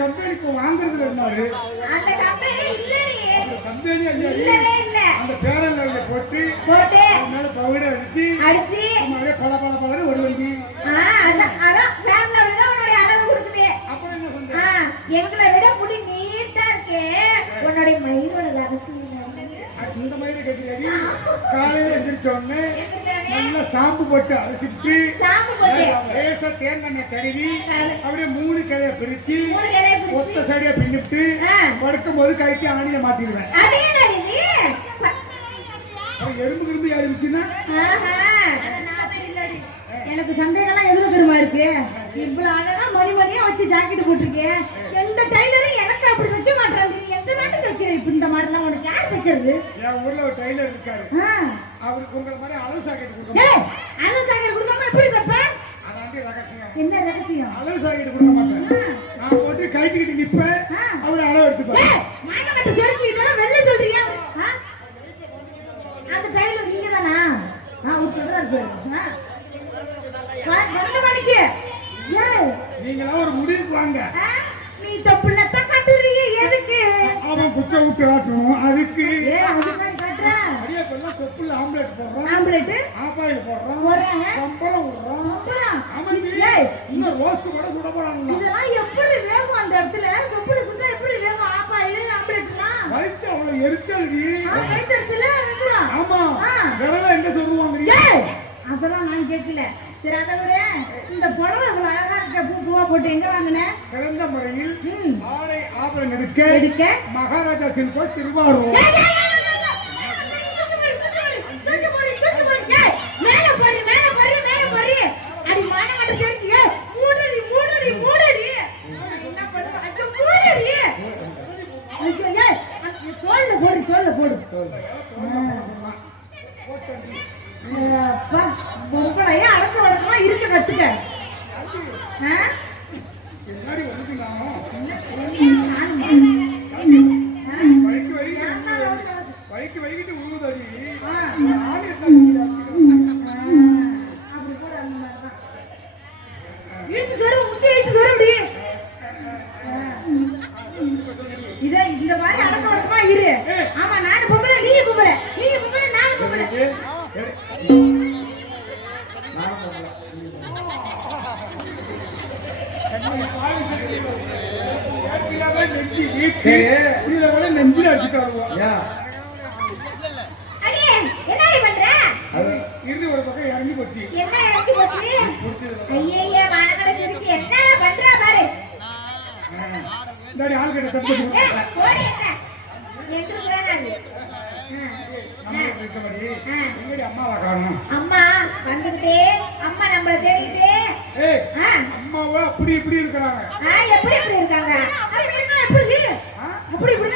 கம்பெனிக்கு வாங்குறதுல இருந்தாரு. அந்த கம்பெனி இல்லடி. அந்த கம்பெனி ஐயா இல்ல. அந்த பேனல்ல போட்டு மேல பவுடர் அடிச்சு அப்படியே பல பல பலன்னு ஒரு வண்டி. அதான் பேனல்ல தான் உன்னோட அளவு கொடுக்குது. அப்புறம் என்ன சொன்னீங்க? எங்களை விட முடி நீட்டா இருக்கே. உன்னோட மயிரோட ரகசியம் இந்த மாதிரி கேட்கிறீ. காலையில எந்திரிச்ச உடனே நல்லா சாம்பு போட்டு அலசிட்டு லேசா தேங்காய் தடவி அப்படியே 3 கிளைய பிரிச்சு ஒத்த சைடியா பின்னிட்டு படுக்கும் போது கைக்கு ஆணியை மாட்டிடுவேன். எறும்பு கிரும்பு ஆரம்பிச்சுன்னா எனக்கு சந்தேகம்லாம் எதுல தெரியுமா இருக்கு. இவ்வளவு அழகா மணிமணியா வச்சு ஜாக்கெட் போட்டிருக்கேன். எந்த டைலரும் எனக்கு அப்படி தைக்க மாட்டாங்க. எந்த நாட்டு தைக்கிற இப்ப இந்த மாதிரி எல்லாம் உனக்கு யார் தைக்கிறது? என் ஊர்ல ஒரு டைலர் இருக்காரு. அவருக்கு உங்களை மாதிரி அளவு சாக்கெட் கொடுக்க அளவு சாக்கெட் கொடுக்காம எப்படி தைப்ப? அதாண்டி ரகசியம். என்ன ரகசியம்? அளவு சாக்கெட் கொடுக்க மாட்டேன். நான் போட்டு கட்டிக்கிட்டு நிப்பேன். அவர் அளவு எடுத்துப்பாரு. மானகட்ட செருக்கி இதெல்லாம் வெள்ள சொல்றியா? அந்த டைலர் நீங்க தானா? ஒரு சொல்றாரு. நீங்களா ஒரு முடிவுக்கு வாங்க. நீ தப்புலத்த கட்டுறீங்க எதுக்கு? அவன் குச்ச விட்டு ஆட்டணும் அதுக்கு. அடியே இப்பெல்லாம் தொப்புல ஆம்லெட் போடுறோம். ஆம்லெட் ஆப்பாயில் போடுறோம். சம்பளம் விடுறோம். அவன் இன்னும் ரோஸ்ட் கூட சுட போறாங்க. இதெல்லாம் எப்படி வேகும் அந்த இடத்துல? தொப்புல சுட்டா எப்படி வேகும்? ஆப்பாயில் ஆம்லெட்லாம் வயிற்று அவ்வளவு எரிச்சல்டி. வயிற்றுல ஆமா விரல எங்க சொல்லுவாங்க? அதெல்லாம் நான் கேட்கல. சரி அதை விட இந்த புடவை இவ்வளவு அழகா இருக்க பூவா போட்டு எங்க வாங்கின? சிறந்த முறையில் ஆடை ஆபரணம் எடுக்க மகாராஜா சில்போஸ் திருவாரூர். பொம்பளையா அடக்க வடக்கமா இருக்க கத்துக்க. வழிக்கு வழிக்கிட்டு உழுவுதடி. இந்த மாதிரி அடக்க வடக்கமா இரு. ஆமா நானும் பொம்பளை நீங்க பொம்பளை, நீங்க பொம்பளை நானும் பொம்பளை. நெஞ்சில அடிச்சுட்டாருவா. இருந்து ஒரு பக்கம் இறங்கி போச்சு. ஆள் கிட்ட அம்மா வந்துட்டே அம்மா நம்மள தேடிட்டே அம்மாவா அப்படி இப்படி இருக்காங்க. எப்படி இப்படி இருக்காங்க? அப்படி இப்படி